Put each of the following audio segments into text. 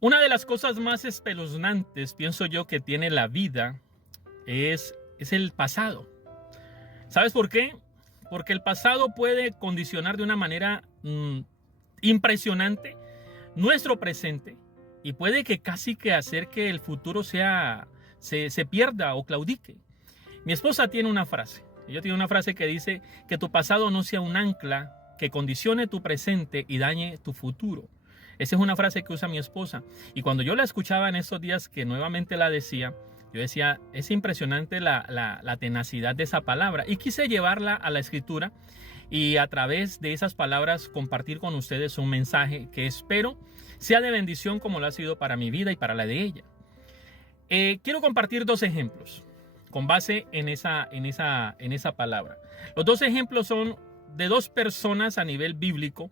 Una de las cosas más espeluznantes, pienso yo, que tiene la vida es el pasado. ¿Sabes por qué? Porque el pasado puede condicionar de una manera impresionante nuestro presente y puede que casi que hacer que el futuro se pierda o claudique. Mi esposa tiene una frase. Ella tiene una frase que dice que tu pasado no sea un ancla que condicione tu presente y dañe tu futuro. Esa es una frase que usa mi esposa. Y cuando yo la escuchaba en estos días que nuevamente la decía, yo decía, es impresionante la tenacidad de esa palabra. Y quise llevarla a la escritura y a través de esas palabras compartir con ustedes un mensaje que espero sea de bendición como lo ha sido para mi vida y para la de ella. Quiero compartir dos ejemplos con base en esa palabra. Los dos ejemplos son de dos personas a nivel bíblico.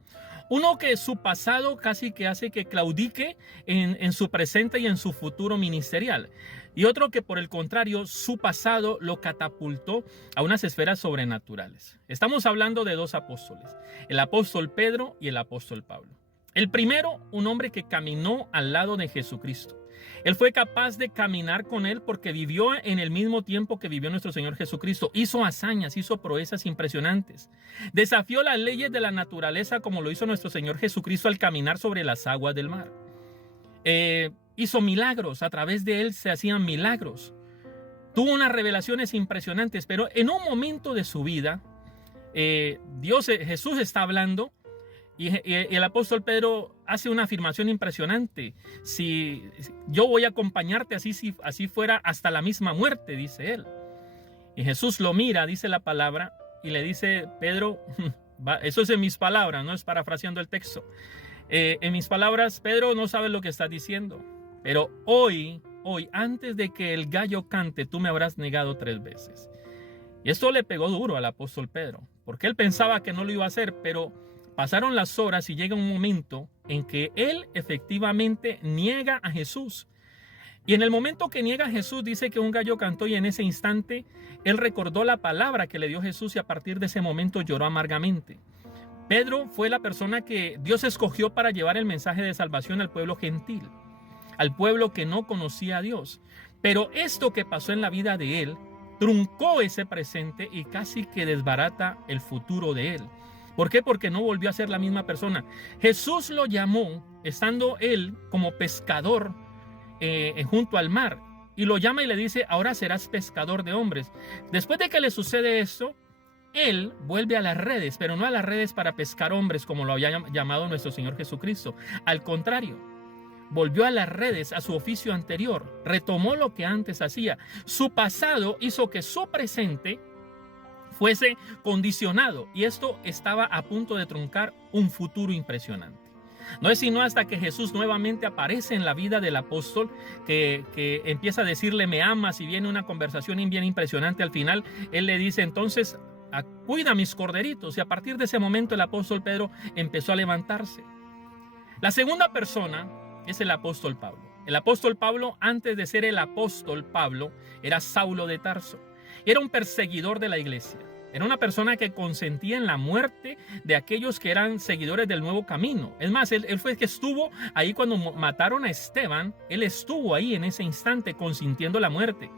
Uno que su pasado casi que hace que claudique en su presente y en su futuro ministerial. Y otro que por el contrario su pasado lo catapultó a unas esferas sobrenaturales. Estamos hablando de dos apóstoles, el apóstol Pedro y el apóstol Pablo. El primero, un hombre que caminó al lado de Jesucristo. Él fue capaz de caminar con él porque vivió en el mismo tiempo que vivió nuestro Señor Jesucristo. Hizo hazañas, hizo proezas impresionantes. Desafió las leyes de la naturaleza como lo hizo nuestro Señor Jesucristo al caminar sobre las aguas del mar. Hizo milagros, a través de él se hacían milagros. Tuvo unas revelaciones impresionantes, pero en un momento de su vida, Jesús está hablando. Y el apóstol Pedro hace una afirmación impresionante. Si yo voy a acompañarte así fuera hasta la misma muerte, dice él. Y Jesús lo mira, dice la palabra, y le dice, Pedro, eso es en mis palabras, no es parafraseando el texto. En mis palabras, Pedro, no sabes lo que estás diciendo. Pero hoy, antes de que el gallo cante, tú me habrás negado 3 veces. Y esto le pegó duro al apóstol Pedro, porque él pensaba que no lo iba a hacer, pero pasaron las horas y llega un momento en que él efectivamente niega a Jesús. Y en el momento que niega a Jesús dice que un gallo cantó y en ese instante él recordó la palabra que le dio Jesús y a partir de ese momento lloró amargamente. Pedro fue la persona que Dios escogió para llevar el mensaje de salvación al pueblo gentil, al pueblo que no conocía a Dios. Pero esto que pasó en la vida de él truncó ese presente y casi que desbarata el futuro de él. ¿Por qué? Porque no volvió a ser la misma persona. Jesús lo llamó, estando él como pescador junto al mar. Y lo llama y le dice, ahora serás pescador de hombres. Después de que le sucede esto, él vuelve a las redes, pero no a las redes para pescar hombres como lo había llamado nuestro Señor Jesucristo. Al contrario, volvió a las redes, a su oficio anterior. Retomó lo que antes hacía. Su pasado hizo que su presente fuese condicionado y esto estaba a punto de truncar un futuro impresionante. No es sino hasta que Jesús nuevamente aparece en la vida del apóstol que empieza a decirle me amas y viene una conversación bien impresionante. Al final él le dice entonces cuida mis corderitos y a partir de ese momento el apóstol Pedro empezó a levantarse. La segunda persona es el apóstol Pablo. El apóstol Pablo, antes de ser el apóstol Pablo, era Saulo de Tarso. Era un perseguidor de la iglesia. Era una persona que consentía en la muerte de aquellos que eran seguidores del nuevo camino. Es más, él fue el que estuvo ahí cuando mataron a Esteban. Él estuvo ahí en ese instante consintiendo la muerte.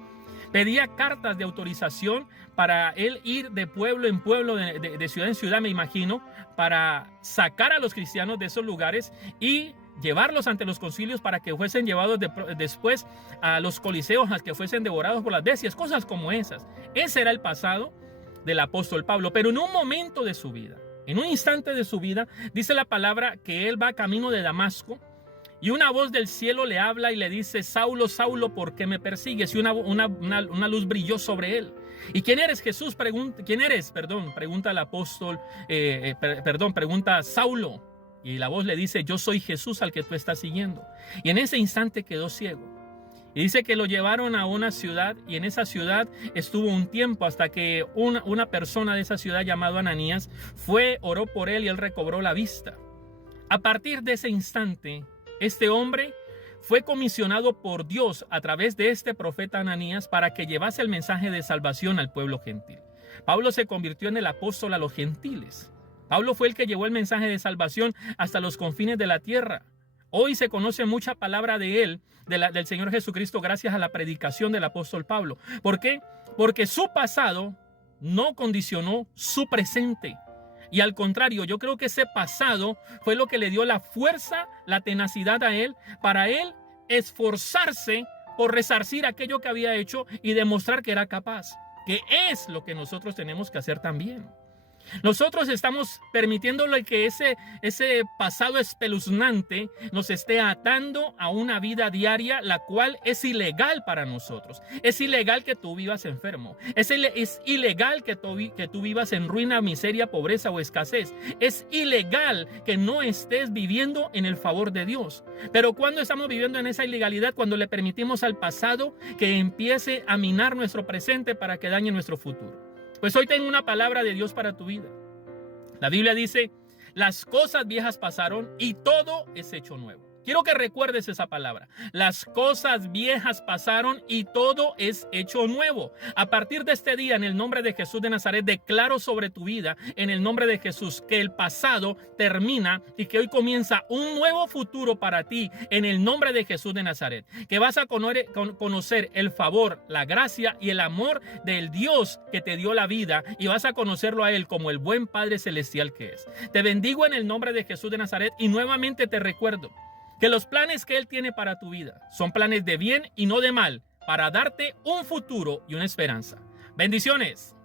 Pedía cartas de autorización para él ir de pueblo en pueblo, de ciudad en ciudad, me imagino, para sacar a los cristianos de esos lugares y llevarlos ante los concilios para que fuesen llevados después a los coliseos, a que fuesen devorados por las bestias, cosas como esas. Ese era el pasado del apóstol Pablo, pero en un momento de su vida, en un instante de su vida, dice la palabra que él va camino de Damasco y una voz del cielo le habla y le dice, Saulo, Saulo, ¿por qué me persigues? Y una luz brilló sobre él. ¿Y quién eres, Jesús? ¿Quién eres? Pregunta el apóstol, pregunta Saulo. Y la voz le dice, yo soy Jesús al que tú estás siguiendo. Y en ese instante quedó ciego. Y dice que lo llevaron a una ciudad y en esa ciudad estuvo un tiempo hasta que una persona de esa ciudad llamado Ananías oró por él y él recobró la vista. A partir de ese instante, este hombre fue comisionado por Dios a través de este profeta Ananías para que llevase el mensaje de salvación al pueblo gentil. Pablo se convirtió en el apóstol a los gentiles. Pablo fue el que llevó el mensaje de salvación hasta los confines de la tierra, Hoy se conoce mucha palabra de él, del Señor Jesucristo, gracias a la predicación del apóstol Pablo. ¿Por qué? Porque su pasado no condicionó su presente. Y al contrario, yo creo que ese pasado fue lo que le dio la fuerza, la tenacidad a él, para él esforzarse por resarcir aquello que había hecho y demostrar que era capaz, que es lo que nosotros tenemos que hacer también. Nosotros estamos permitiéndole que ese pasado espeluznante nos esté atando a una vida diaria, la cual es ilegal para nosotros. Es ilegal que tú vivas enfermo. Es ilegal que tú vivas en ruina, miseria, pobreza o escasez. Es ilegal que no estés viviendo en el favor de Dios. Pero cuando estamos viviendo en esa ilegalidad, cuando le permitimos al pasado que empiece a minar nuestro presente para que dañe nuestro futuro. Pues hoy tengo una palabra de Dios para tu vida. La Biblia dice, las cosas viejas pasaron y todo es hecho nuevo. Quiero que recuerdes esa palabra. Las cosas viejas pasaron y todo es hecho nuevo. A partir de este día, en el nombre de Jesús de Nazaret, declaro sobre tu vida, en el nombre de Jesús, que el pasado termina y que hoy comienza un nuevo futuro para ti, en el nombre de Jesús de Nazaret. Que vas a conocer el favor, la gracia y el amor del Dios que te dio la vida, y vas a conocerlo a Él como el buen Padre Celestial que es. Te bendigo en el nombre de Jesús de Nazaret y nuevamente te recuerdo que los planes que Él tiene para tu vida son planes de bien y no de mal, para darte un futuro y una esperanza. Bendiciones.